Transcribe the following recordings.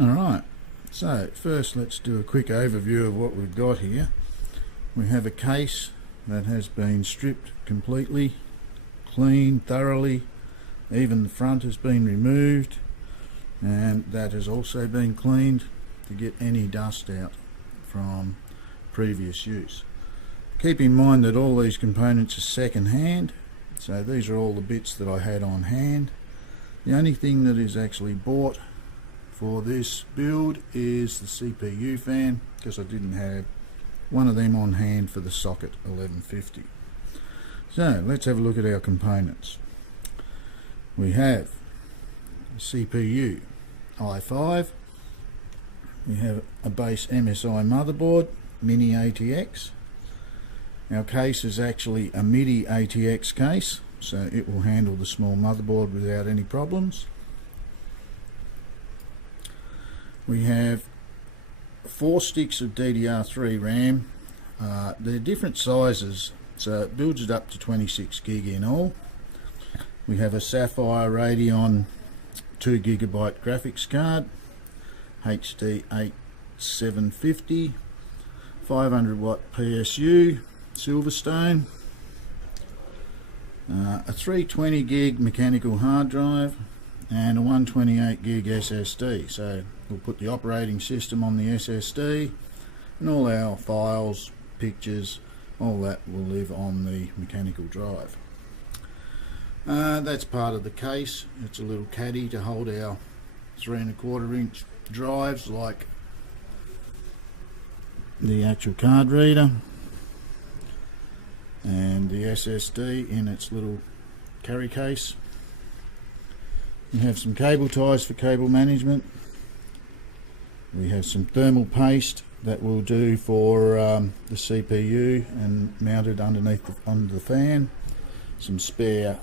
Alright, so first let's do a quick overview of what we've got here. We have a case that has been stripped completely, cleaned thoroughly, even the front has been removed, and that has also been cleaned to get any dust out from previous use. Keep in mind that all these components are second hand, so these are all the bits that I had on hand. The only thing that is actually bought for this build is the CPU fan, because I didn't have one of them on hand for the socket 1150. So let's have a look at our components. We have a CPU i5, we have a base MSI motherboard, mini ATX. Our case is actually a MIDI ATX case, so it will handle the small motherboard without any problems. We have 4 sticks of DDR3 RAM. They're different sizes, so it builds it up to 26 gig in all. We have a Sapphire Radeon 2GB graphics card, HD 8750, 500 watt PSU, Silverstone, a 320 gig mechanical hard drive, and a 128 gig SSD. So we'll put the operating system on the SSD, and all our files, pictures, all that will live on the mechanical drive. That's part of the case. It's a little caddy to hold our 3¼ inch drives, like the actual card reader, and the SSD in its little carry case. We have some cable ties for cable management. We have some thermal paste that will do for the CPU and mounted underneath under the fan. Some spare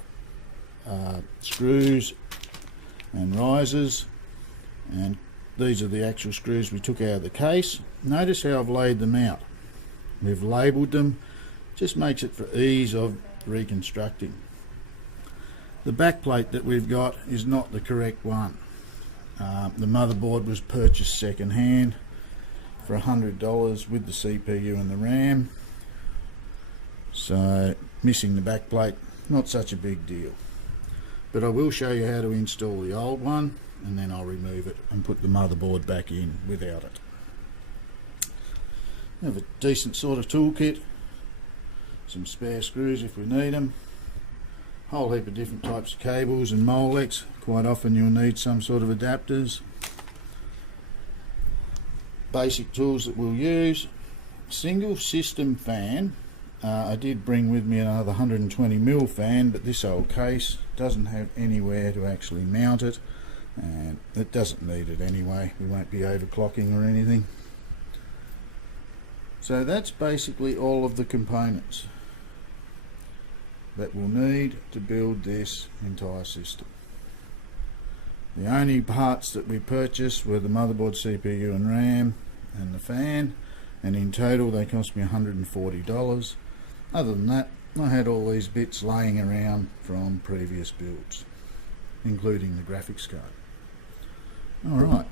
screws and risers, and these are the actual screws we took out of the case. Notice how I've laid them out. We've labelled them, just makes it for ease of reconstructing. The back plate that we've got is not the correct one. The motherboard was purchased second hand for $100 with the CPU and the RAM, so missing the back plate, not such a big deal. But I will show you how to install the old one, and then I'll remove it and put the motherboard back in without it. We have a decent sort of toolkit, some spare screws if we need them, whole heap of different types of cables and Molex. Quite often you'll need some sort of adapters. Basic tools that we'll use: single system fan. I did bring with me another 120mm fan, but this old case doesn't have anywhere to actually mount it, and it doesn't need it anyway. We won't be overclocking or anything. So that's basically all of the components that we'll need to build this entire system. The only parts that we purchased were the motherboard, CPU and RAM and the fan, and in total they cost me $140. Other than that, I had all these bits laying around from previous builds, including the graphics card. Alright,